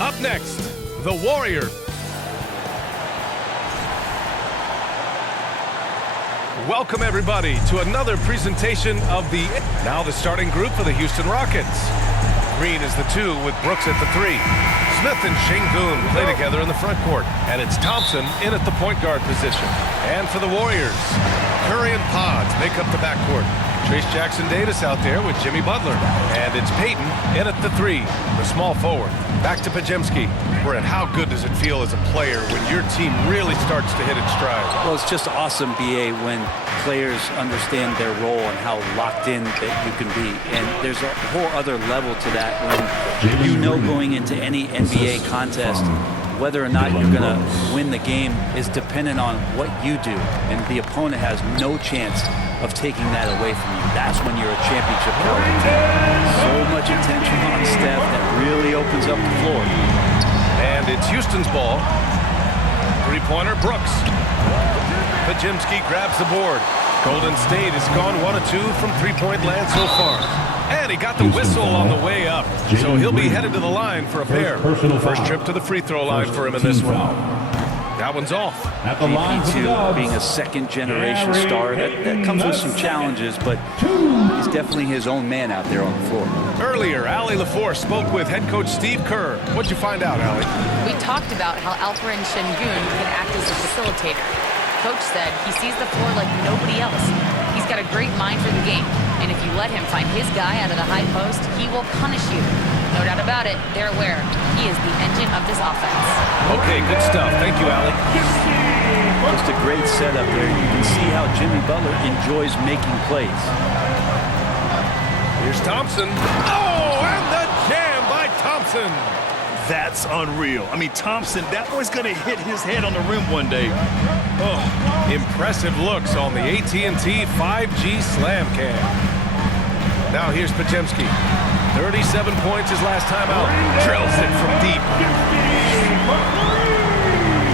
Up next, the Warriors. Welcome everybody to another presentation of now the starting group for the Houston Rockets. Green is the 2 with Brooks at the 3. Smith and Sengun play together in the front court, and it's Thompson in at the point guard position. And for the Warriors, Curry and Pods make up the backcourt. Trace Jackson-Davis out there with Jimmy Butler, and it's Payton in at the 3, the small forward. Back to Podziemski. Brett, how good does it feel as a player when your team really starts to hit its stride? Well, it's just awesome, BA, when players understand their role and how locked in that you can be. And there's a whole other level to that when you know going into any NBA contest whether or not you're going to win the game is dependent on what you do. And the opponent has no chance of taking that away from you. That's when you're a championship caliber team. So much attention on Steph that really opens up the floor. And it's Houston's ball. Three-pointer, Brooks. Podziemski grabs the board. Golden State has gone 1 of 2 from three-point land so far. And he got the whistle on the way up. So he'll be headed to the line for a pair. First trip to the free throw line for him in this one. That one's off. GP2 being a second-generation star, that comes with some challenges, but he's definitely his own man out there on the floor. Earlier, Allie LaFour spoke with head coach Steve Kerr. What'd you find out, Allie? We talked about how Alperen Sengun can act as a facilitator. Coach said he sees the floor like nobody else. He's got a great mind for the game, and if you let him find his guy out of the high post, he will punish you. No doubt about it, they're aware. He is the engine of this offense. Okay, good stuff. Thank you, Allie. Just a great setup there. You can see how Jimmy Butler enjoys making plays. Here's Thompson. Oh, and the jam by Thompson. That's unreal. I mean, Thompson, that boy's going to hit his head on the rim one day. Oh, impressive looks on the AT&T 5G Slam Cam. Now here's Podziemski. 37 points his last time out. Drills it from deep.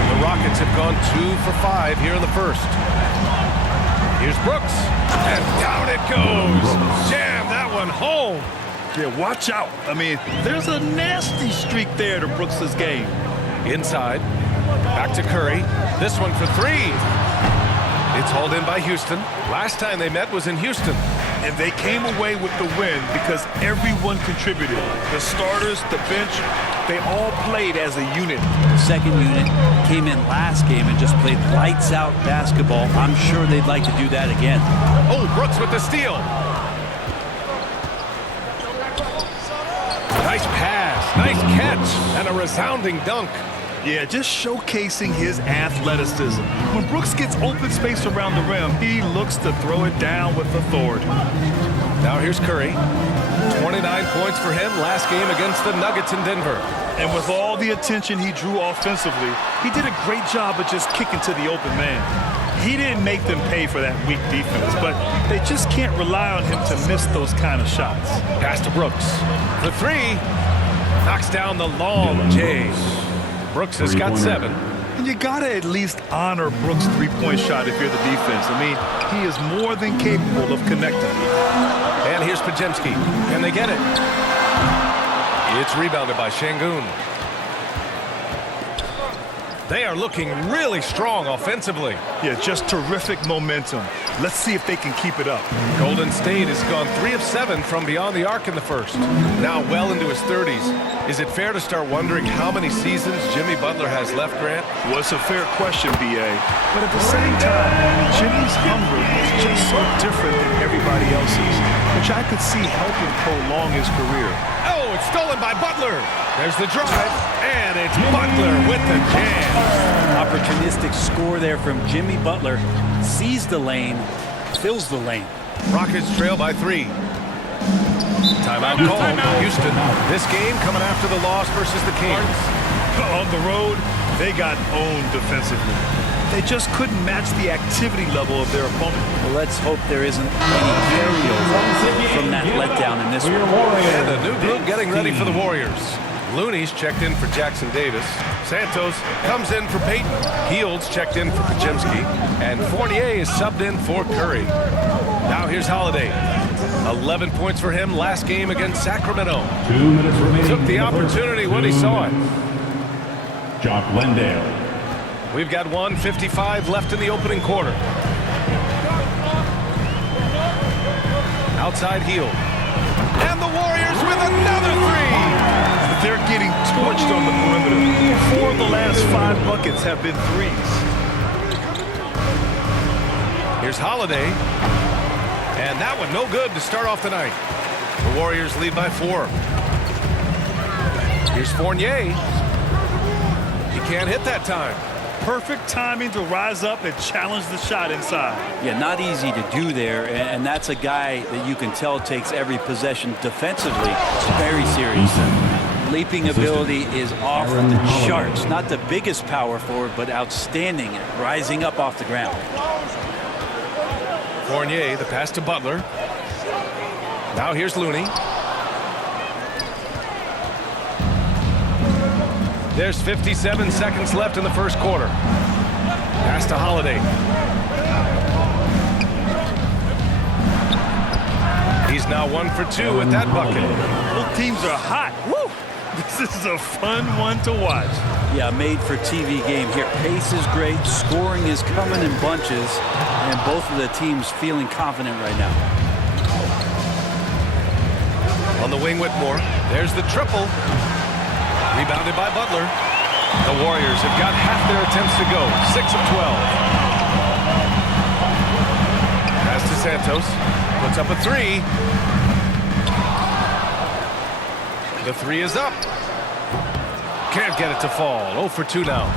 The Rockets have gone 2 for 5 here in the first. Here's Brooks. And down it goes. Jam that one home. Yeah, watch out. I mean, there's a nasty streak there to Brooks' game. Inside. Back to Curry. This one for 3. It's hauled in by Houston. Last time they met was in Houston. And they came away with the win because everyone contributed. The starters, the bench, they all played as a unit. The second unit came in last game and just played lights-out basketball. I'm sure they'd like to do that again. Oh, Brooks with the steal. Nice pass, nice catch, and a resounding dunk. Yeah, just showcasing his athleticism. When Brooks gets open space around the rim, he looks to throw it down with authority. Now here's Curry. 29 points for him last game against the Nuggets in Denver. And with all the attention he drew offensively, he did a great job of just kicking to the open man. He didn't make them pay for that weak defense, but they just can't rely on him to miss those kind of shots. Pass to Brooks. The 3. Knocks down the long J. Brooks has got 7. And you got to at least honor Brooks' three-point shot if you're the defense. I mean, he is more than capable of connecting. And here's Podziemski. Can they get it? It's rebounded by Sengun. They are looking really strong offensively. Yeah, just terrific momentum. Let's see if they can keep it up. Golden State has gone 3 of 7 from beyond the arc in the first. Now well into his 30s. Is it fair to start wondering how many seasons Jimmy Butler has left, Grant? Well, it's a fair question, B.A. But at the same time, Jimmy's hunger is just so different than everybody else's, which I could see helping prolong his career. Oh, it's stolen by Butler. There's the drive, and it's Butler with the jam. Opportunistic score there from Jimmy Butler. Sees the lane, fills the lane. Rockets trail by 3. Timeout called. Houston, this game coming after the loss versus the Kings. On the road, they got owned defensively. They just couldn't match the activity level of their opponent. Well, let's hope there isn't any carryover from that letdown in this one. And a new group getting ready for the Warriors. Looney's checked in for Jackson-Davis. Santos comes in for Payton. Heald's checked in for Podziemski. And Fournier is subbed in for Curry. Now here's Holiday. 11 points for him last game against Sacramento. 2 minutes remaining. Took the opportunity when he saw it. Jock Lendale. We've got 1:55 left in the opening quarter. Outside heel. And the Warriors with another three. They're getting torched on the perimeter. 4 of the last 5 buckets have been threes. Here's Holiday. And that one no good to start off the night. The Warriors lead by 4. Here's Fournier. He can't hit that time. Perfect timing to rise up and challenge the shot inside. Yeah, not easy to do there, and that's a guy that you can tell takes every possession defensively very serious. Leaping ability is off the charts. Not the biggest power forward, but outstanding at rising up off the ground. Fournier, the pass to Butler. Now here's Looney. There's 57 seconds left in the first quarter. Pass to Holiday. He's now 1 for 2 with that bucket. Both teams are hot. Woo! This is a fun one to watch. Yeah, made for TV game here. Pace is great. Scoring is coming in bunches. And both of the teams feeling confident right now. On the wing, Whitmore. There's the triple. Rebounded by Butler. The Warriors have got half their attempts to go. 6 of 12. Pass to Santos. Puts up a 3. The 3 is up. Can't get it to fall. 0 for 2 now.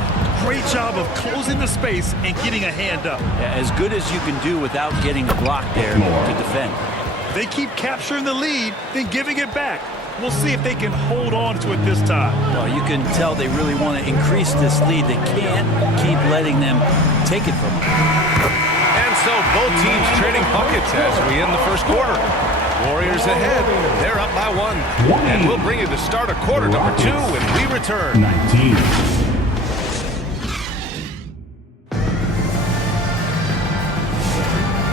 Great job of closing the space and getting a hand up. Yeah, as good as you can do without getting a block there to defend. They keep capturing the lead, then giving it back. We'll see if they can hold on to it this time. Well, you can tell they really want to increase this lead. They can't keep letting them take it from them. And so both teams trading buckets as we end the first quarter. Warriors ahead. They're up by 1. And we'll bring you the start of quarter number 2 when we return. 19.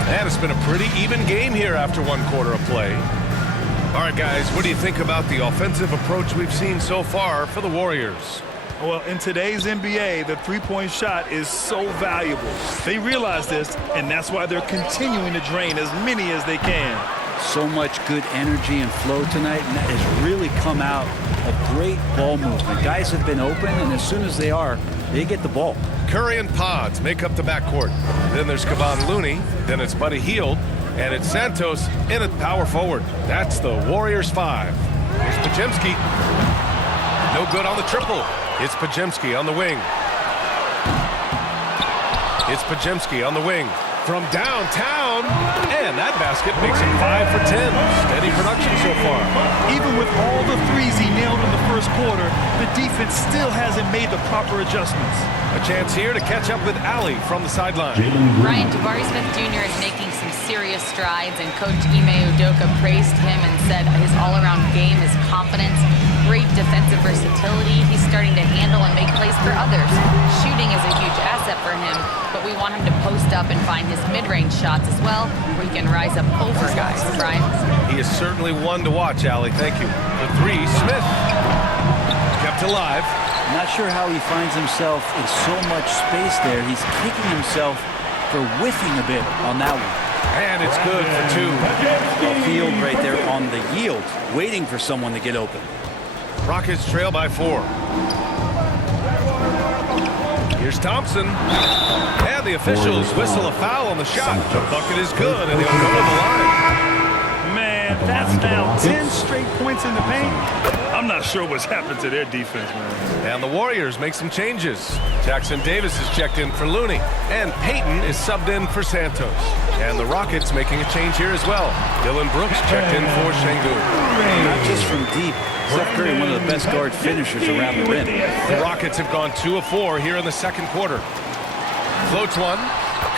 And it's been a pretty even game here after 1 quarter of play. All right, guys, what do you think about the offensive approach we've seen so far for the Warriors? Well, in today's NBA, the three-point shot is so valuable. They realize this, and that's why they're continuing to drain as many as they can. So much good energy and flow tonight, and that has really come out of great ball movement. Guys have been open, and as soon as they are, they get the ball. Curry and Pods make up the backcourt. Then there's Kevon Looney. Then it's Buddy Hield. And it's Santos in at power forward. That's the Warriors 5. Here's Podziemski. No good on the triple. It's Podziemski on the wing. It's Podziemski on the wing. From downtown. And that basket makes it 5 for 10. Steady production so far. Even with all the threes he nailed in the first quarter, the defense still hasn't made the proper adjustments. A chance here to catch up with Allie from the sideline. Ryan, Jabari Smith Jr. is making some serious strides, and Coach Ime Udoka praised him and said his all-around game, his confidence, great defensive versatility. He's starting to handle and make plays for others. Shooting is a huge asset for him, but we want him to post up and find his mid-range shots as well, where he can rise up over guys. Brian? He is certainly one to watch, Allie. Thank you. The 3, Smith. Kept alive. Not sure how he finds himself in so much space there. He's kicking himself for whiffing a bit on that one. And it's good for 2. A field right there on the yield, waiting for someone to get open. Rockets trail by 4. Here's Thompson. And the officials whistle a foul on the shot. The bucket is good, and he'll go to the line. Man, that's now 10 straight points in the paint. I'm not sure what's happened to their defense, man. And the Warriors make some changes. Jackson Davis is checked in for Looney. And Payton is subbed in for Santos. And the Rockets making a change here as well. Dylan Brooks checked in for Şengün. Not just from deep. Steph Curry, one of the best guard finishers around the rim. The Rockets have gone 2 of 4 here in the second quarter. Floats one.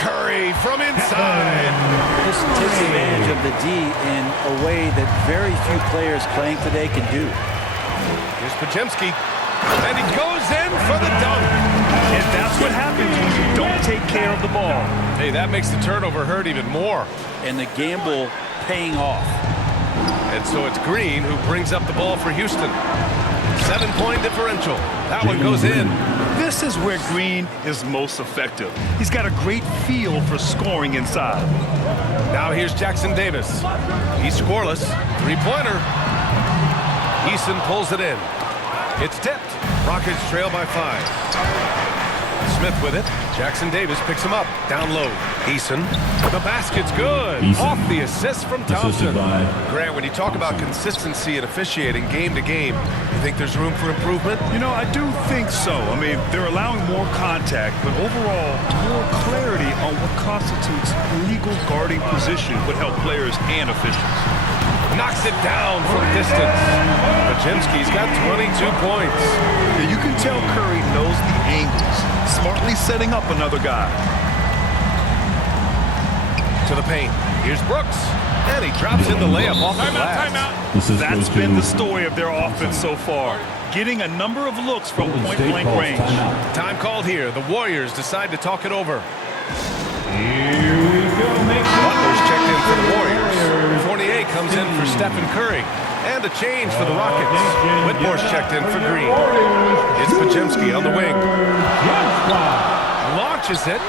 Curry from inside. Just takes advantage of the D in a way that very few players playing today can do. Here's Podziemski. And he goes in for the dunk. And that's what happens when you don't take care of the ball. Hey, that makes the turnover hurt even more. And the gamble paying off. And so it's Green who brings up the ball for Houston. 7-point differential. That one goes in. This is where Green is most effective. He's got a great feel for scoring inside. Now here's Jackson Davis. He's scoreless. Three-pointer. Eason pulls it in. It's tipped. Rockets trail by 5. Smith with it. Jackson Davis picks him up. Down low. Eason. The basket's good. Eason. Off the assist from Thompson. Assisted by Grant, when you talk about consistency and officiating game to game, you think there's room for improvement? You know, I do think so. I mean, they're allowing more contact, but overall, more clarity on what constitutes legal guarding position would help players and officials. Knocks it down from distance. Pajemski's got 22 points. Yeah, you can tell Curry knows the angles, smartly setting up another guy. To the paint. Here's Brooks. And he drops in the layup off the glass. That's been the story of their offense so far, getting a number of looks from point-blank range. Time called here. The Warriors decide to talk it over. Butler's checked in for the Warriors. Fournier comes in for Stephen Curry. And a change for the Rockets. Whitmore's checked in for Green. It's Pajemski on the wing. Launches it.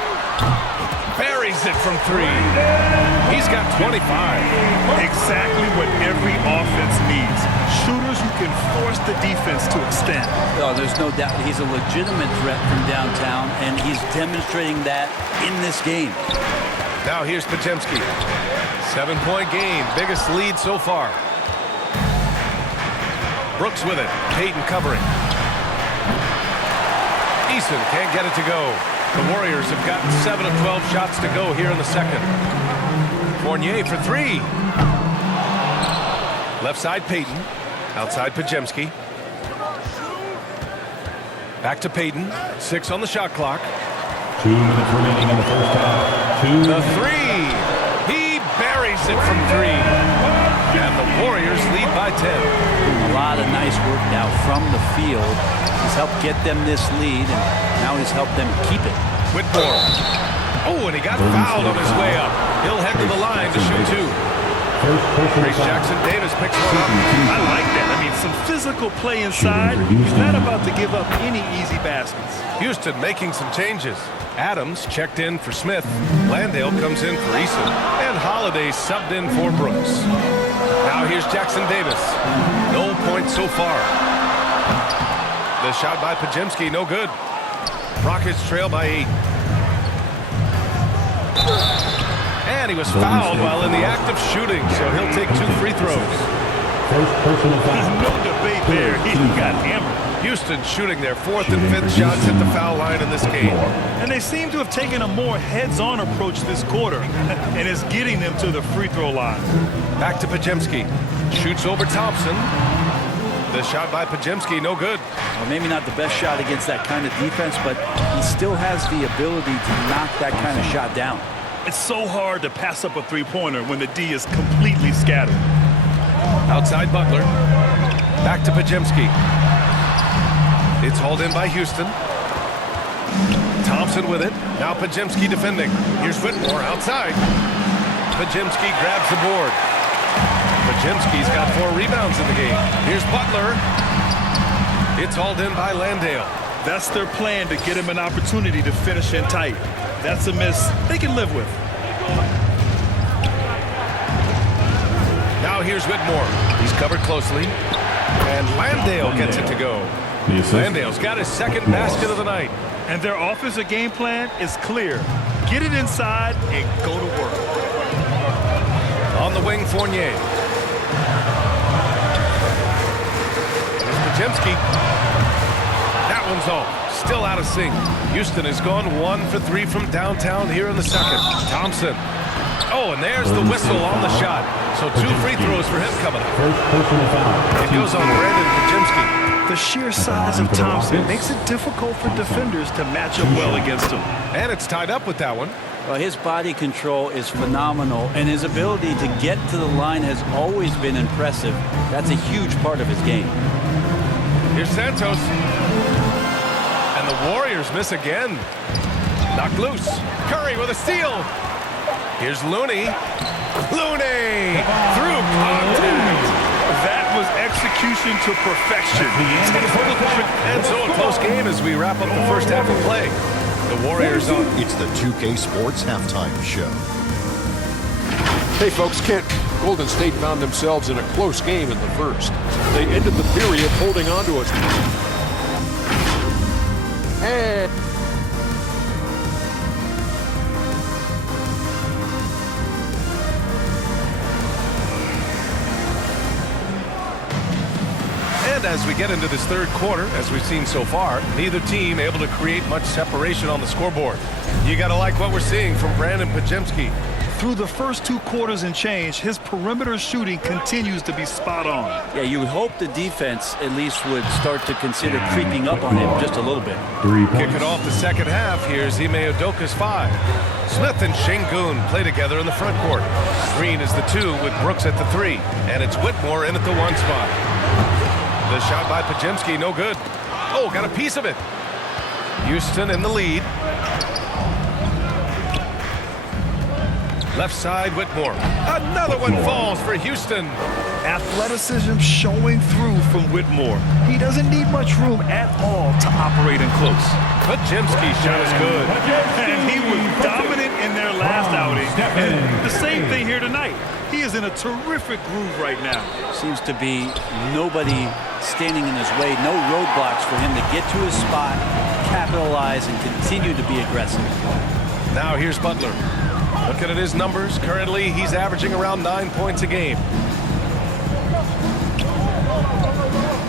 Buries it from 3. He's got 25. Exactly what every offense needs. Shooters who can force the defense to extend. Oh, there's no doubt he's a legitimate threat from downtown, and he's demonstrating that in this game. Now here's Pajemski. 7-point game. Biggest lead so far. Brooks with it. Payton covering. Eason can't get it to go. The Warriors have gotten 7 of 12 shots to go here in the second. Fournier for 3. Left side Payton. Outside Pajemski. Back to Payton. 6 on the shot clock. 2 minutes remaining in the first half. The 3. He buries it from 3. And the Warriors lead by 10. A lot of nice work now from the field. He's helped get them this lead, and now he's helped them keep it. Whitmore. Oh, and he got fouled on his way up. He'll head to the line to shoot 2. Trace Jackson Davis picks one up. I like that. I mean, some physical play inside. He's not about to give up any easy baskets. Houston making some changes. Adams checked in for Smith. Landale comes in for Eason. And Holiday subbed in for Brooks. Now here's Jackson Davis. No points so far. The shot by Pajemski, no good. Rockets trail by 8. And he was fouled while in the act of shooting, so he'll take 2 free throws. First personal There's foul. no debate there. He got hammered. Houston shooting their 4th and 5th shots at the foul line in this game. And they seem to have taken a more heads-on approach this quarter, and it's getting them to the free throw line. Back to Pajemski. Shoots over Thompson. The shot by Pajemski, no good. Well, maybe not the best shot against that kind of defense, but he still has the ability to knock that kind of shot down. It's so hard to pass up a three-pointer when the D is completely scattered. Outside Butler. Back to Pajemski. It's hauled in by Houston. Thompson with it. Now Pajemski defending. Here's Whitmore outside. Pajemski grabs the board. Pajemski's got 4 rebounds in the game. Here's Butler. It's hauled in by Landale. That's their plan to get him an opportunity to finish in tight. That's a miss they can live with. Now here's Whitmore. He's covered closely. And Landale gets it to go. Landale's got his 2nd basket of the night. And their offensive game plan is clear. Get it inside and go to work. On the wing, Fournier. Here's Pajemski. That one's off. Still out of sync. Houston has gone 1 for 3 from downtown here in the second. Thompson. Oh, and there's the whistle on the shot. So 2 free throws for him coming up. First personal foul. It goes on Brandon Pajemski. The sheer size of Thompson makes it difficult for defenders to match up well against him. And it's tied up with that one. Well, his body control is phenomenal, and his ability to get to the line has always been impressive. That's a huge part of his game. Here's Santos. And the Warriors miss again. Knocked loose. Curry with a steal. Here's Looney. Looney through contact. That was execution to perfection. And so a close game as we wrap up the first half of play. The Warriors on. It's the 2K Sports Halftime Show. Hey folks, Kent, Golden State found themselves in a close game in the first. They ended the period holding on to us. And as we get into this third quarter, as we've seen so far, neither team able to create much separation on the scoreboard. You got to like what we're seeing from Brandon Podziemski. Through the first 2 quarters and change, his perimeter shooting continues to be spot on. Yeah, you would hope the defense at least would start to consider creeping up on him just a little bit. 3 points. Kick it off the second half. Here's Ime Udoka's 5. Smith and Şengün play together in the front court. Green is the 2 with Brooks at the 3. And it's Whitmore in at the 1 spot. The shot by Podziemski, no good. Oh, got a piece of it. Houston in the lead. Left side, Whitmore. Another one falls for Houston. Athleticism showing through from Whitmore. He doesn't need much room at all to operate in close. Podziemski's shot is good. And he was dominant in their last outing. And the same thing here tonight. He is in a terrific groove right now. Seems to be nobody standing in his way, no roadblocks for him to get to his spot, capitalize, and continue to be aggressive. Now here's Butler. Looking at his numbers, currently he's averaging around 9 points a game.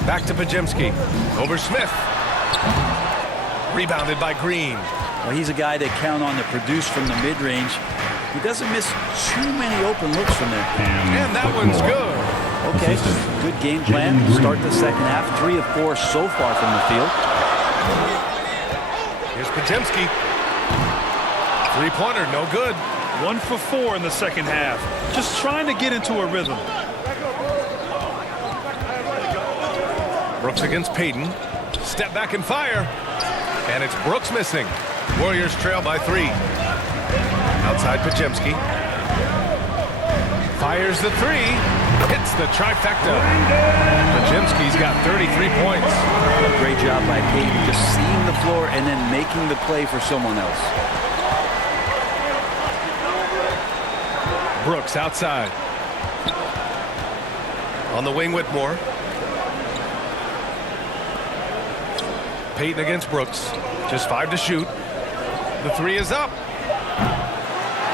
Back to Podziemski. Over Smith. Rebounded by Green. Well, he's a guy that count on to produce from the mid-range. He doesn't miss too many open looks from there. And that one's good. Okay, good game plan. Start the second half. 3 of 4 so far from the field. Here's Podziemski. Three-pointer, no good. 1 for 4 in the second half. Just trying to get into a rhythm. Brooks against Payton. Step back and fire. And it's Brooks missing. Warriors trail by 3. Outside Podziemski. Fires the 3. Hits the trifecta. Podziemski's got 33 points. A great job by Payton, just seeing the floor and then making the play for someone else. Brooks outside. On the wing, Whitmore. Payton against Brooks. Just 5 to shoot. The 3 is up.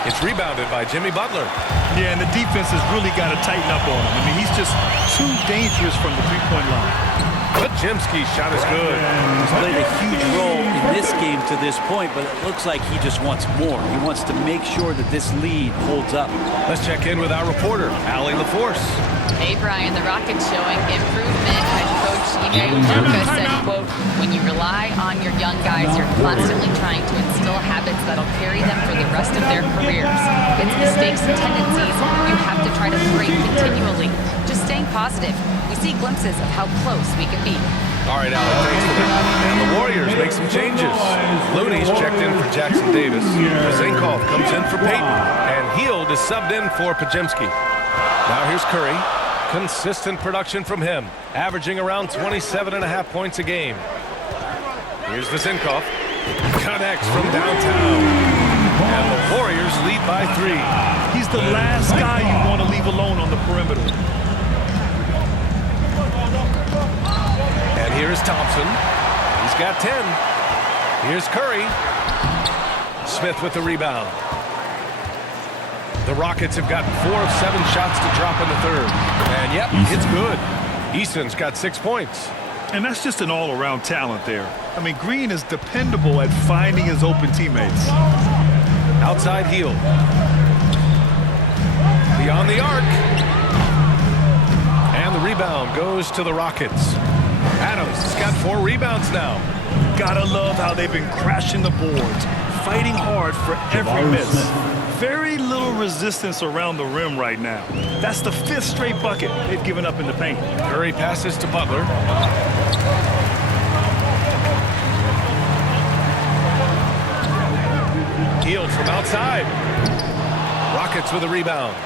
It's rebounded by Jimmy Butler. Yeah, and the defense has really got to tighten up on him. I mean, he's just too dangerous from the three-point line. Podziemski's shot is good. He's played a huge role in this game to this point, but it looks like he just wants more. He wants to make sure that this lead holds up. Let's check in with our reporter, Allie LaForce. Hey, Brian, the Rockets showing improvement. Head coach Ime Udoka said, quote, when you rely on your young guys, you're constantly trying to instill habits that'll carry them for the rest of their careers. It's mistakes and tendencies you have to try to break continually. Just staying positive. We see glimpses of how close we can be. All right, Allie, thanks for that. And the Warriors make some changes. Looney's checked in for Jackson Davis. Zinkov comes in for Payton. And Hield is subbed in for Podziemski. Now here's Curry. Consistent production from him, averaging around 27.5 points a game. Here's the Zinkov. Connects from downtown. And the Warriors lead by 3. He's the last guy you want to leave alone on the perimeter. And here is Thompson. He's got 10. Here's Curry. Smith with the rebound. The Rockets have gotten 4 of 7 shots to drop in the third. And yep, it's good. Easton's got 6 points. And that's just an all-around talent there. I mean, Green is dependable at finding his open teammates. Outside Hield. Beyond the arc. And the rebound goes to the Rockets. Adams has got 4 rebounds now. Gotta love how they've been crashing the boards, fighting hard for every miss. Very little resistance around the rim right now. That's the 5th straight bucket they've given up in the paint. Curry passes to Butler. Hield from outside. Rockets with a rebound.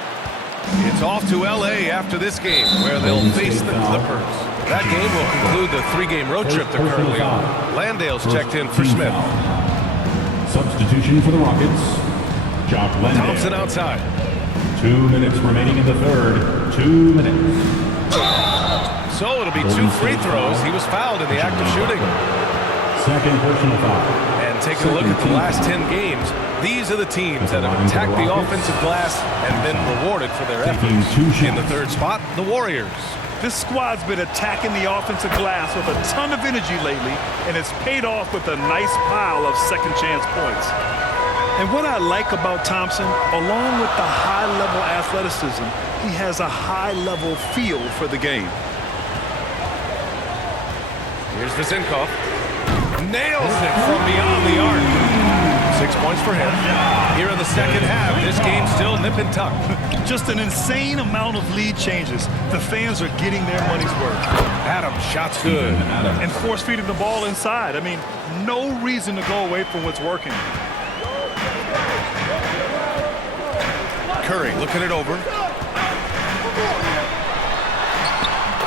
It's off to L.A. after this game, where they'll face the Clippers. That game will conclude the 3-game road trip they're currently on. Landale's checked in for Smith. Substitution for the Rockets. Jock Landale. Thompson outside. 2 minutes remaining in the third. 2 minutes. So it'll be 2 free throws. He was fouled in the act of shooting. Second personal foul. And taking a look at the last 10 games, these are the teams that have attacked the offensive glass and been rewarded for their efforts. In the third spot, the Warriors. This squad's been attacking the offensive glass with a ton of energy lately, and it's paid off with a nice pile of second chance points. And what I like about Thompson, along with the high-level athleticism, he has a high-level feel for the game. Here's Vizenkov. Nails it from beyond the arc. 6 points for him. Here in the second half, this game still nip and tuck. Just an insane amount of lead changes. The fans are getting their money's worth. Adams, shot's good. And force-feeding the ball inside. I mean, no reason to go away from what's working. Curry looking it over.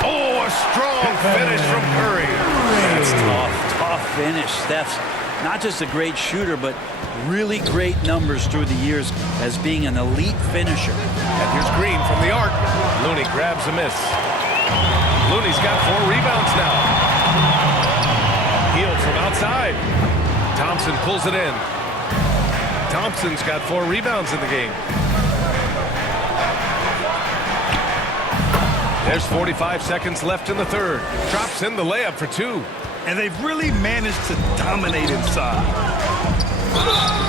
Oh, a strong finish from Curry. That's tough finish. Steph's not just a great shooter, but really great numbers through the years as being an elite finisher. And here's Green from the arc. Looney grabs a miss. Looney's got 4 rebounds now. Hield from outside. Thompson pulls it in. Thompson's got 4 rebounds in the game. There's 45 seconds left in the third. Drops in the layup for 2. And they've really managed to dominate inside.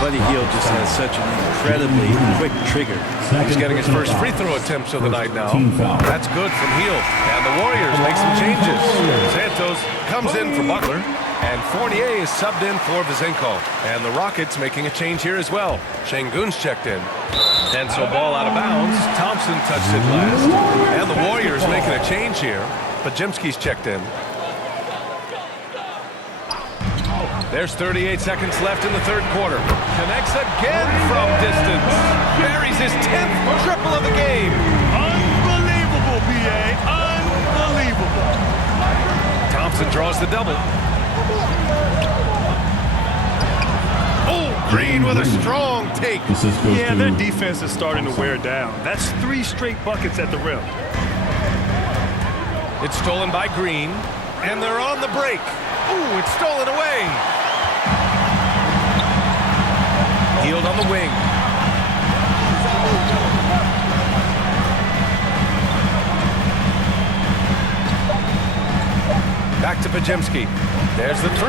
Buddy Hield just has such an incredibly quick trigger. He's getting his first free throw attempts of the night now. That's good from Hield. And the Warriors make some changes. Santos comes in for Butler. And Fournier is subbed in for Vizenkov. And the Rockets making a change here as well. Şengün's checked in. And so ball out of bounds. Thompson touched it last. And the Warriors making a change here. Podziemski's checked in. There's 38 seconds left in the third quarter. Connects again from distance. Buries his 10th triple of the game. Unbelievable, B.A. Unbelievable. Thompson draws the double. Oh, Green with a strong take. Yeah, their defense is starting to wear down. That's 3 straight buckets at the rim. It's stolen by Green, and they're on the break. Ooh, it's stolen away. Hield on the wing. Back to Podziemski. There's the 3.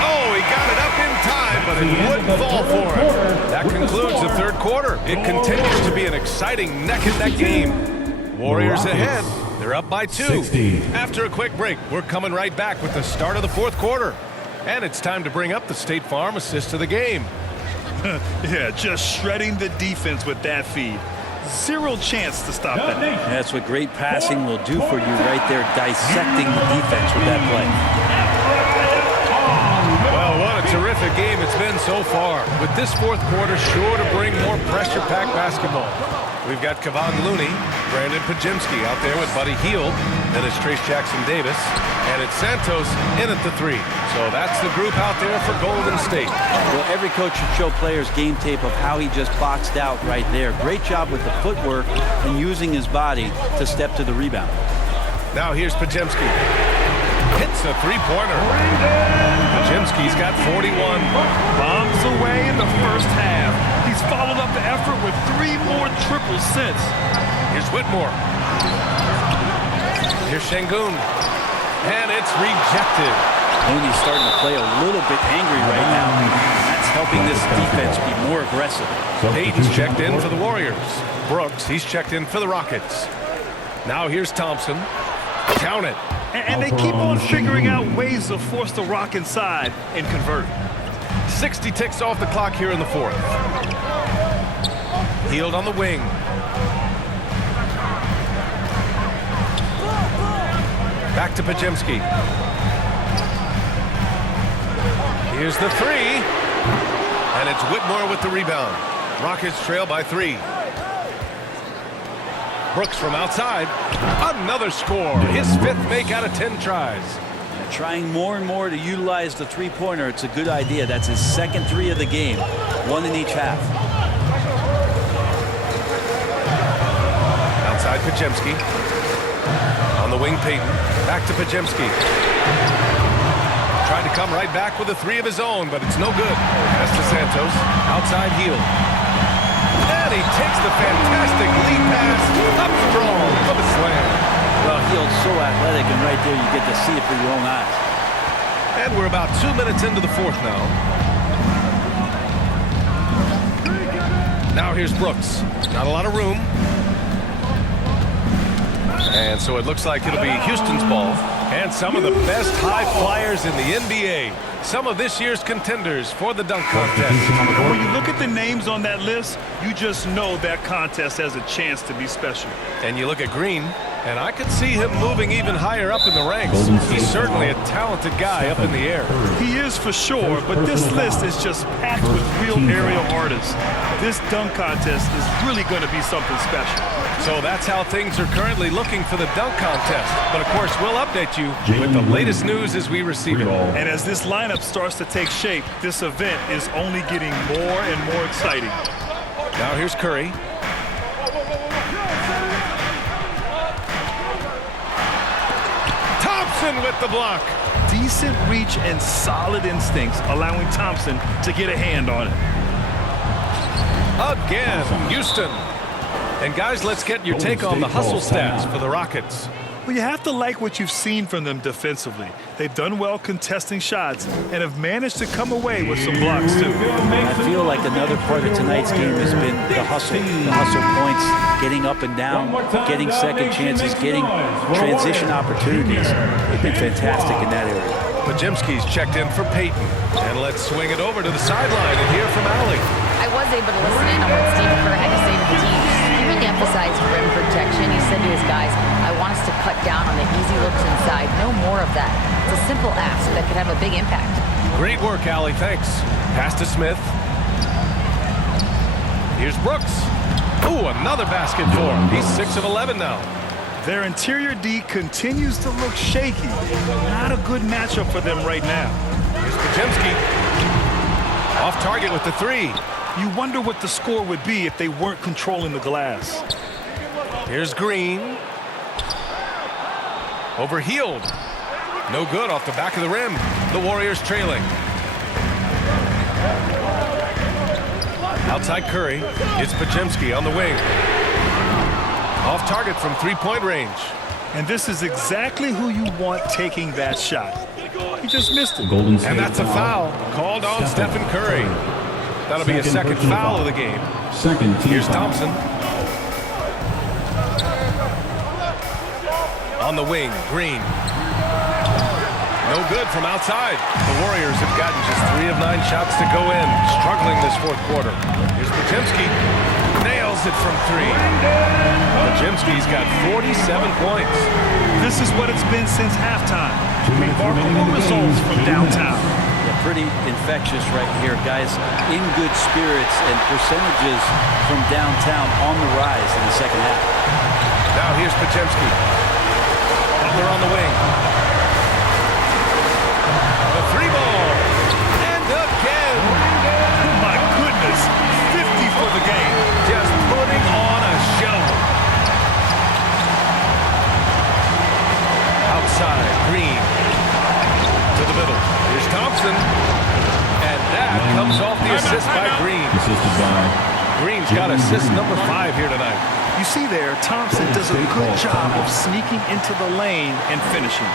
Oh, he got it up in time, but it wouldn't fall for him. That concludes the third quarter. It continues to be an exciting neck-and-neck game. Warriors ahead. They're up by 2. 60. After a quick break, we're coming right back with the start of the fourth quarter. And it's time to bring up the State Farm assist of the game. Yeah, just shredding the defense with that feed. 0 chance to stop that. That's what great passing will do for you right there, dissecting the defense with that play. Well, what a terrific game it's been so far. With this fourth quarter sure to bring more pressure-packed basketball. We've got Kevon Looney, Brandon Podziemski out there with Buddy Hield, then it's Trace Jackson-Davis, and it's Santos in at the 3. So that's the group out there for Golden State. Well, every coach should show players game tape of how he just boxed out right there. Great job with the footwork and using his body to step to the rebound. Now here's Podziemski. Hits a 3-pointer. Podziemski's got 41. Bombs away in the first half. He's followed up the effort with 3 more triples since. Here's Whitmore. Here's Şengün. And it's rejected. Looney's starting to play a little bit angry right now. That's helping this defense be more aggressive. Payton's checked in for the Warriors. Brooks, he's checked in for the Rockets. Now here's Thompson. Count it. And they keep on figuring out ways to force the Rock inside and convert. 60 ticks off the clock here in the fourth. Hield on the wing. Back to Podziemski. Here's the 3. And it's Whitmore with the rebound. Rockets trail by 3. Brooks from outside. Another score. His 5th make out of 10 tries. Trying more and more to utilize the three-pointer. It's a good idea. That's his 2nd 3 of the game. 1 in each half. Outside Pajemski. On the wing, Payton. Back to Pajemski. Tried to come right back with a 3 of his own, but it's no good. Pass to Santos. Outside Hield. And he takes the fantastic lead pass up strong for the slam. Well, Hield's so athletic, and right there you get to see it for your own eyes. And we're about 2 minutes into the 4th now. Now here's Brooks. Not a lot of room. And so it looks like it'll be Houston's ball. And some of the best high flyers in the NBA. Some of this year's contenders for the dunk contest. When you look at the names on that list, you just know that contest has a chance to be special. And you look at Green, and I could see him moving even higher up in the ranks. He's certainly a talented guy up in the air. He is for sure, but this list is just packed with real aerial artists. This dunk contest is really going to be something special. So that's how things are currently looking for the dunk contest. But of course, we'll update you with the latest news as we receive it. And as this lineup starts to take shape, this event is only getting more and more exciting. Now here's Curry. Thompson with the block. Decent reach and solid instincts, allowing Thompson to get a hand on it. Again, Houston. And guys, let's get your take on the hustle stats for the Rockets. Well, you have to like what you've seen from them defensively. They've done well contesting shots and have managed to come away with some blocks, too. I feel like another part of tonight's game has been the hustle points, getting up and down, getting second chances, getting transition opportunities. They've been fantastic in that area. Pajemski's checked in for Payton. And let's swing it over to the sideline and hear from Allie. I was able to listen in on what Steve Kerr had to say to the team. He really emphasized rim protection. He said to his guys, I want us to cut down on the easy looks inside. No more of that. It's a simple ask that could have a big impact. Great work, Allie. Thanks. Pass to Smith. Here's Brooks. Ooh, another basket for him. He's 6 of 11 now. Their interior D continues to look shaky. Not a good matchup for them right now. Here's Pajemski. Off target with the 3. You wonder what the score would be if they weren't controlling the glass. Here's Green. Over Hield. No good off the back of the rim. The Warriors trailing. Outside Curry. It's Pajemski on the wing. Off target from 3-point range. And this is exactly who you want taking that shot. He just missed it. And that's a foul called on Stephen Curry. That'll be a second foul of the game. Here's Thompson. On the wing, Green. No good from outside. The Warriors have gotten just 3 of 9 shots to go in. Struggling this 4th quarter. Here's Pajemski. Nails it from 3. Pajemski's got 47 points. This is what it's been since halftime. Remarkable results from downtown. Yeah, pretty infectious right here, guys. In good spirits and percentages from downtown on the rise in the second half. Now here's Pajemski. Butler on the wing. The 3 ball. And again. Oh my goodness. 50 for the game. Just putting on a show. Outside, Green. To the middle. Here's Thompson. And that comes off the assist by Green. Green's got assist number 5 here tonight. You see there, Thompson does a good job of sneaking into the lane and finishing.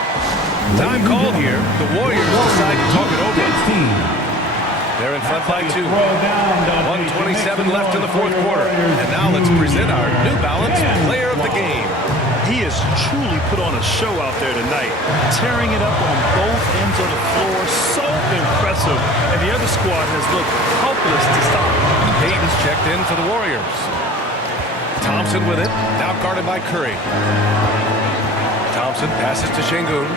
Time called here. The Warriors decide to talk it over. They're in front by 2. 1:27 left in the 4th quarter. And now let's present our New Balance Player of the Game. He has truly put on a show out there tonight, tearing it up on both ends of the floor. So impressive. And the other squad has looked helpless to stop him. Payton's checked in for the Warriors. Thompson with it, now guarded by Curry. Thompson passes to Şengün.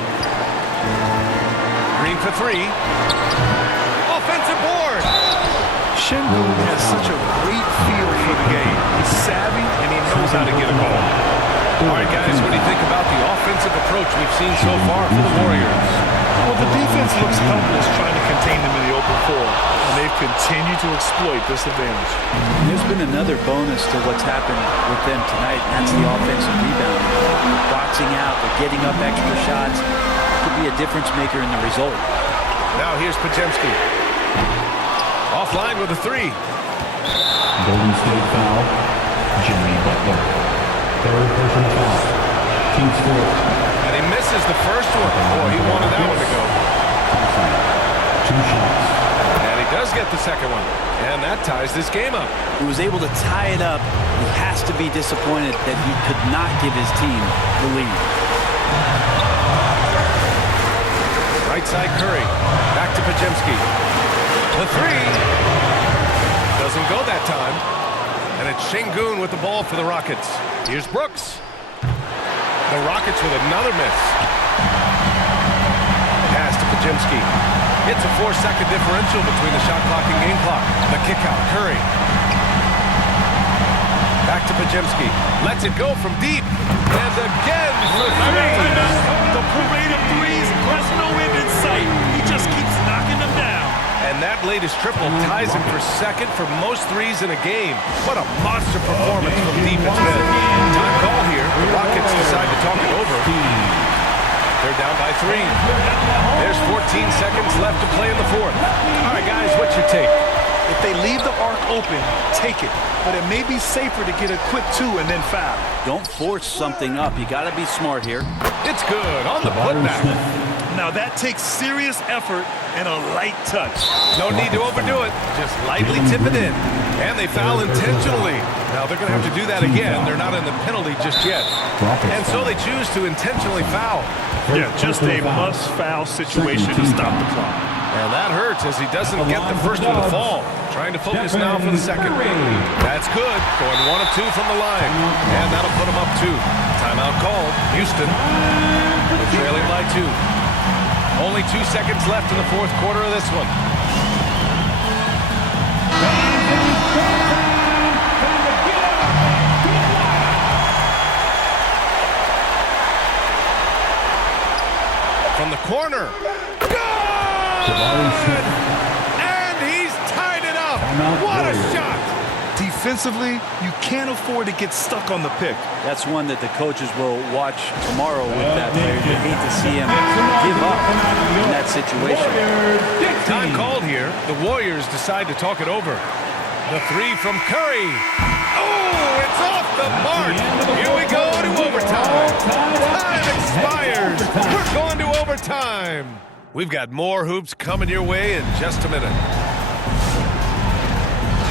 Green for 3. Offensive board. Şengün has such a great feel for the game. He's savvy and he knows how to get a ball. All right, guys, what do you think about the offensive approach we've seen so far for the Warriors? Well, the defense looks helpless trying to contain them in the open floor, and they've continued to exploit this advantage. There's been another bonus to what's happened with them tonight, and that's the offensive rebound. They're boxing out, they're getting up extra shots. It could be a difference maker in the result. Now here's Podziemski. Offline with a three. Golden State foul. Jimmy Butler. Third personal foul. Team fourth. And he misses the first one. Boy, he wanted that one to go. 2 shots. And he does get the second one. And that ties this game up. He was able to tie it up. He has to be disappointed that he could not give his team the lead. Right side Curry. Back to Podziemski. The three. Doesn't go that time. And it's Şengün with the ball for the Rockets. Here's Brooks. The Rockets with another miss. Pass to Podziemski. It's a 4-second differential between the shot clock and game clock. The kick out, Curry. Back to Podziemski. Lets it go from deep. And again for three. The parade of threes has no end in sight. He just keeps knocking them down. And that latest triple ties him for second for most threes in a game. What a monster performance from deep it's been. Time call here. The Rockets decide to talk it over. They're down by 3. There's 14 seconds left to play in the fourth. All right, guys, what's your take? If they leave the arc open, take it. But it may be safer to get a quick 2 and then foul. Don't force something up. You got to be smart here. It's good on the putback. Now that takes serious effort and a light touch. No need to overdo it. Just lightly tip it in. And they foul intentionally. Now they're going to have to do that again. They're not in the penalty just yet. And so they choose to intentionally foul. Yeah, just a must-foul situation to stop the clock. And that hurts as he doesn't get the first one to fall. Trying to focus now for the second. That's good. Going 1 of 2 from the line. And that'll put him up 2. Timeout called. Houston. They're trailing by 2. Only 2 seconds left in the fourth quarter of this one. From the corner. Good! And he's tied it up. What a shot! Defensively, you can't afford to get stuck on the pick. That's one that the coaches will watch tomorrow with that player. You hate to see him give up in that situation. Time called here. The Warriors decide to talk it over. The three from Curry. Oh, it's off the mark. Here we go to overtime. Time expires. We're going to overtime. We've got more hoops coming your way in just a minute.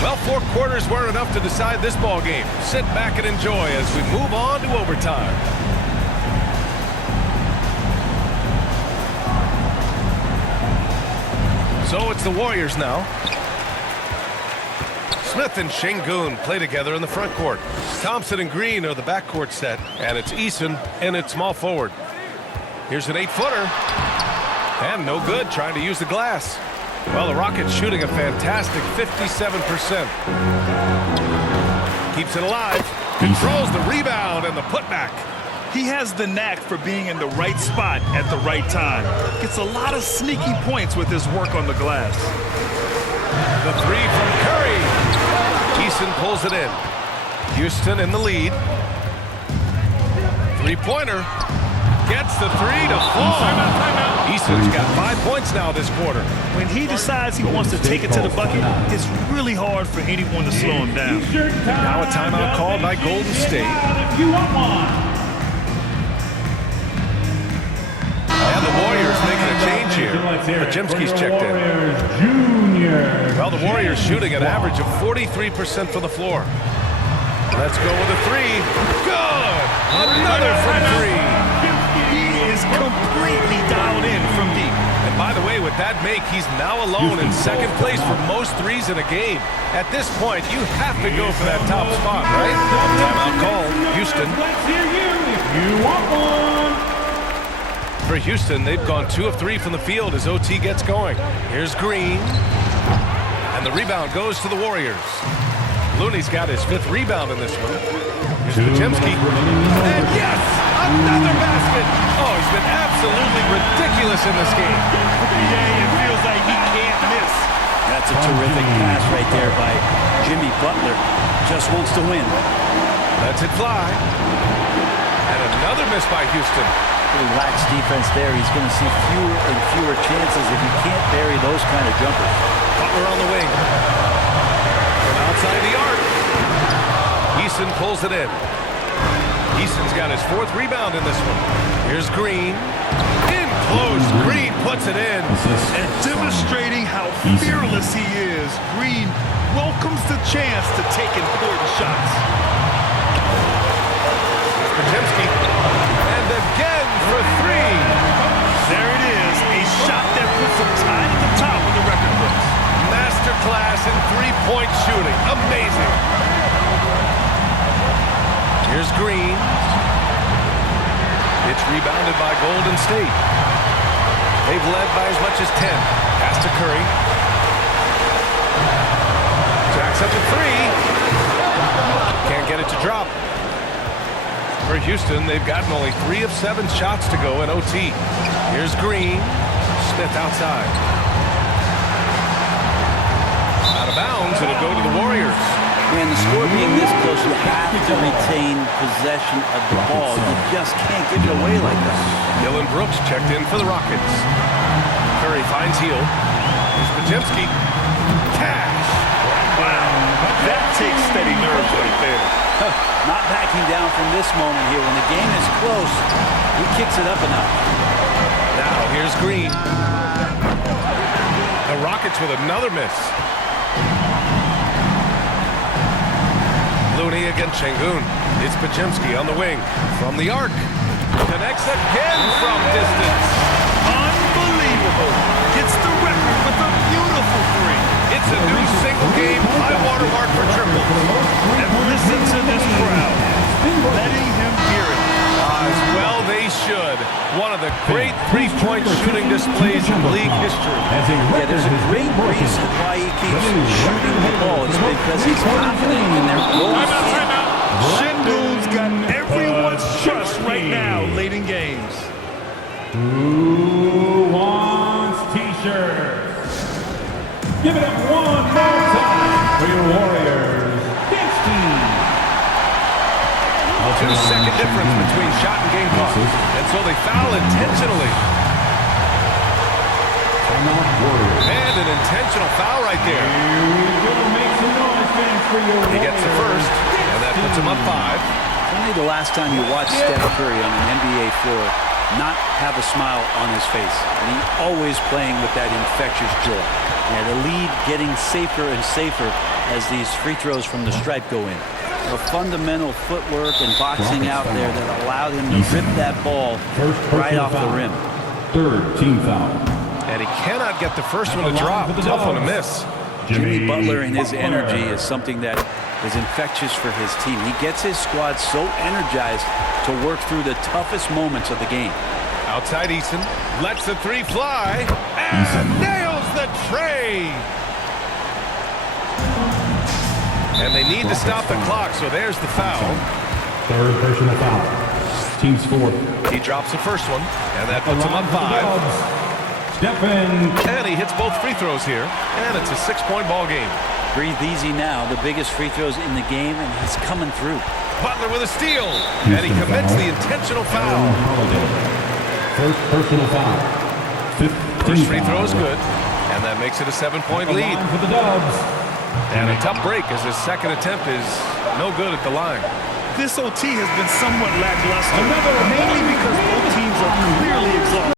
Well, 4 quarters weren't enough to decide this ball game. Sit back and enjoy as we move on to overtime. So it's the Warriors now. Smith and Şengün play together in the front court. Thompson and Green are the backcourt set, and it's Eason and it's small forward. Here's an 8-footer. And no good, trying to use the glass. Well, the Rockets shooting a fantastic 57%. Keeps it alive. Controls the rebound and the putback. He has the knack for being in the right spot at the right time. Gets a lot of sneaky points with his work on the glass. The three from Curry. Eason pulls it in. Houston in the lead. Three-pointer. Gets the three to fall. Eason's got 5 points now this quarter. When he decides he wants to take it to the bucket, it's really hard for anyone to slow him down. Now a timeout called by Golden State. And the Warriors making a change here. Podziemski's checked in. Well, the Warriors shooting an average of 43% from the floor. Let's go with a three. Good! Another from 3. He is completely dialed in from deep. And by the way, with that make, he's now alone in second place for most threes in a game. At this point, you have to go for that top spot, right? Timeout called. Houston. Let's hear you if you want one. For Houston, they've gone 2 of 3 from the field as OT gets going. Here's Green. And And the rebound goes to the Warriors. Looney's got his 5th rebound in this one. Here's Podziemski. And yes, another basket. Oh, he's been absolutely ridiculous in this game. Yeah, it feels like he can't miss. That's a terrific pass right there by Jimmy Butler. Just wants to win. Lets it fly. And another miss by Houston. Really lax defense there. He's going to see fewer and fewer chances if he can't bury those kind of jumpers. Butler on the wing. From outside the arc. Eason pulls it in. Eason's got his 4th rebound in this one. Here's Green. In close. Green puts it in. And demonstrating how fearless he is, Green welcomes the chance to take important shots. Podziemski. And again for 3. There it is, a shot that puts him tied at the top of the record books. Masterclass in 3-point shooting. Amazing. Here's Green. It's rebounded by Golden State. They've led by as much as 10. Pass to Curry. Jacks up at 3. Can't get it to drop. For Houston, they've gotten only 3 of 7 shots to go in OT. Here's Green. Smith outside. Out of bounds, it'll go to the Warriors. Man, the score being this close, you have to retain possession of the ball. You just can't give it away like that. Dylan Brooks checked in for the Rockets. Curry finds Hill. Here's Podziemski. Cash. Wow, that takes steady nerves right there. Not backing down from this moment here. When the game is close, he kicks it up a notch. Now here's Green. The Rockets with another miss. Looney against Şengün. It's Podziemski on the wing. From the arc. Connects again from distance. Unbelievable. Gets the record with a beautiful 3. It's a new single-game high water mark for triples. And listen to this crowd, letting him hear it. As well they should. One of the great 3-point shooting displays in league history. Yeah, there's a great reason why he keeps shooting the ball. It's because he's confident in their goals. Timeout. Şengün's got everyone's trust right now late in games. Who wants T-shirts? Give it up one more time for your Warriors. 2-second difference between shot and game clock. And so they foul intentionally. And an intentional foul right there. He gets the first, and that puts him up 5. It's only the last time you watch Steph Curry on an NBA floor not have a smile on his face. And he's always playing with that infectious joy. Yeah, the lead getting safer and safer as these free throws from the stripe go in. The fundamental footwork and boxing out there that allowed him to rip that ball right off the rim. 3rd team foul. And he cannot get the first one to drop. Tough one to miss. Jimmy Butler and his energy is something that is infectious for his team. He gets his squad so energized to work through the toughest moments of the game. Outside Eason. Lets the 3 fly. And nails the tray. And they need to stop the clock, so there's the foul. 3rd personal foul. Team's 4th. He drops the first one, and that puts him up 5. Stephen. And he hits both free throws here, and it's a 6-point ball game. Breathe easy now. The biggest free throws in the game, and he's coming through. Butler with a steal, and he commits the intentional foul. 1st personal foul. 5th First free throw is good, and that makes it a 7-point lead. For the Dubs. And a tough break as his second attempt is no good at the line. This OT has been somewhat lackluster, mainly because both teams are clearly exhausted.